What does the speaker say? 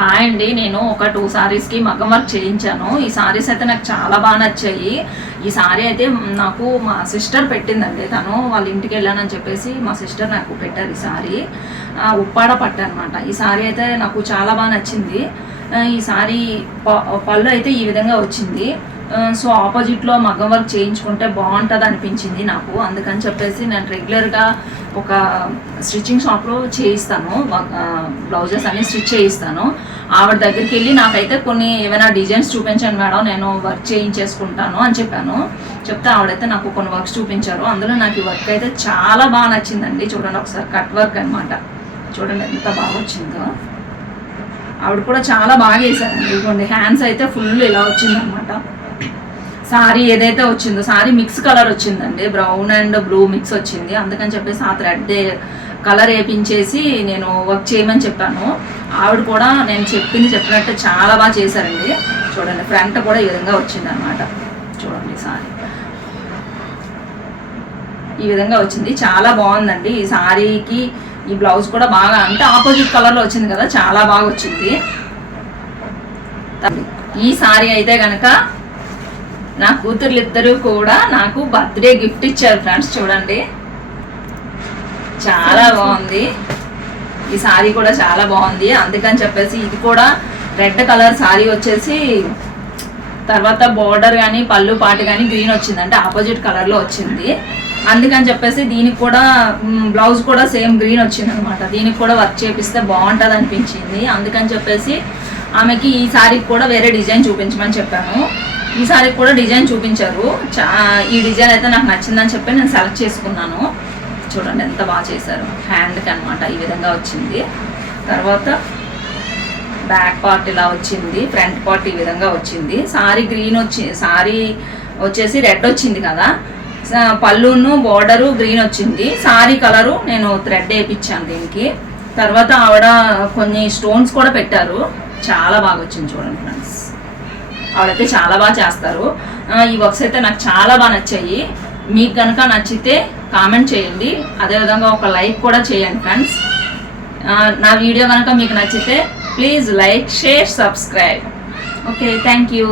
Hi అండి, నేను ఒక 2 సారీస్కి మగ్గం వర్క్ చేయించాను. ఈ సారీస్ అయితే నాకు చాలా బాగా నచ్చాయి. ఈ సారీ అయితే నాకు మా సిస్టర్ పెట్టిందండి. తను వాళ్ళ ఇంటికి వెళ్ళానని చెప్పేసి మా సిస్టర్ నాకు పెట్టారు. ఈ సారీ ఉప్పాడ పట్టు అనమాట. ఈ సారీ అయితే నాకు చాలా బాగా నచ్చింది. ఈ సారీ పళ్ళు అయితే ఈ విధంగా వచ్చింది. సో ఆపోజిట్లో మగ్గం వర్క్ చేయించుకుంటే బాగుంటుంది అనిపించింది నాకు. అందుకని చెప్పేసి నేను రెగ్యులర్గా ఒక స్టిచ్చింగ్ షాప్లో చేయిస్తాను, బ్లౌజెస్ అన్ని స్టిచ్ చేయిస్తాను. ఆవిడ దగ్గరికి వెళ్ళి నాకైతే కొన్ని ఏమైనా డిజైన్స్ చూపించండి మేడం, నేను వర్క్ చేయించేసుకుంటాను అని చెప్పాను. చెప్తే ఆవిడైతే నాకు కొన్ని వర్క్స్ చూపించారు. అందులో నాకు ఈ వర్క్ అయితే చాలా బాగా నచ్చిందండి. చూడండి ఒకసారి, కట్ వర్క్ అనమాట. చూడండి ఎంత బాగా వచ్చిందో. ఆవిడ కూడా చాలా బాగా వేసారండి. ఇదిగోండి హ్యాండ్స్ అయితే ఫుల్ ఇలా వచ్చిందనమాట. సారీ ఏదైతే వచ్చిందో, సారీ మిక్స్ కలర్ వచ్చిందండి, బ్రౌన్ అండ్ బ్లూ మిక్స్ వచ్చింది. అందుకని చెప్పేసి ఆ థ్రెడ్ కలర్ వేపించేసి నేను వర్క్ చేయమని చెప్పాను. ఆవిడ కూడా నేను చెప్పినట్టు చాలా బాగా చేశారండి. చూడండి ఫ్రంట్ కూడా ఈ విధంగా వచ్చింది అనమాట. చూడండి సారీ ఈ విధంగా వచ్చింది, చాలా బాగుందండి. ఈ సారీకి ఈ బ్లౌజ్ కూడా బాగా, అంటే ఆపోజిట్ కలర్లో వచ్చింది కదా, చాలా బాగా వచ్చింది. ఈ సారీ అయితే కనుక నా కూతుర్లు ఇద్దరు కూడా నాకు బర్త్డే గిఫ్ట్ ఇచ్చారు ఫ్రెండ్స్. చూడండి చాలా బాగుంది. ఈ సారీ కూడా చాలా బాగుంది. అందుకని చెప్పేసి ఇది కూడా రెడ్ కలర్ సారీ వచ్చేసి, తర్వాత బోర్డర్ కానీ పళ్ళు పాటు కానీ గ్రీన్ వచ్చింది, అంటే ఆపోజిట్ కలర్లో వచ్చింది. అందుకని చెప్పేసి దీనికి కూడా బ్లౌజ్ కూడా సేమ్ గ్రీన్ వచ్చింది అనమాట. దీనికి కూడా వర్క్ చేపిస్తే బాగుంటుంది అనిపించింది. అందుకని చెప్పేసి ఆమెకి ఈ సారీకి కూడా వేరే డిజైన్ చూపించమని చెప్పాను. ఈ సారీకి కూడా డిజైన్ చూపించారు. ఈ డిజైన్ అయితే నాకు నచ్చిందని చెప్పి నేను సెలెక్ట్ చేసుకున్నాను. చూడండి ఎంత బాగా చేశారు. హ్యాండ్కి అనమాట ఈ విధంగా వచ్చింది. తర్వాత బ్యాక్ పార్ట్ ఇలా వచ్చింది, ఫ్రంట్ పార్ట్ ఈ విధంగా వచ్చింది. సారీ గ్రీన్ సారీ వచ్చేసి రెడ్ వచ్చింది కదా, పళ్ళును బోర్డరు గ్రీన్ వచ్చింది. సారీ కలరు నేను థ్రెడ్ వేయించాను దీనికి. తర్వాత ఆవిడ కొన్ని స్టోన్స్ కూడా పెట్టారు, చాలా బాగా వచ్చింది. చూడండి ఫ్రెండ్స్, ఆవిడైతే చాలా బాగా చేస్తారు. ఈ వర్క్స్ అయితే నాకు చాలా బాగా నచ్చాయి. మీకు కనుక నచ్చితే కామెంట్ చేయండి, అదేవిధంగా ఒక లైక్ కూడా చేయండి ఫ్రెండ్స్. నా వీడియో కనుక మీకు నచ్చితే please like, share, subscribe. Okay, thank you.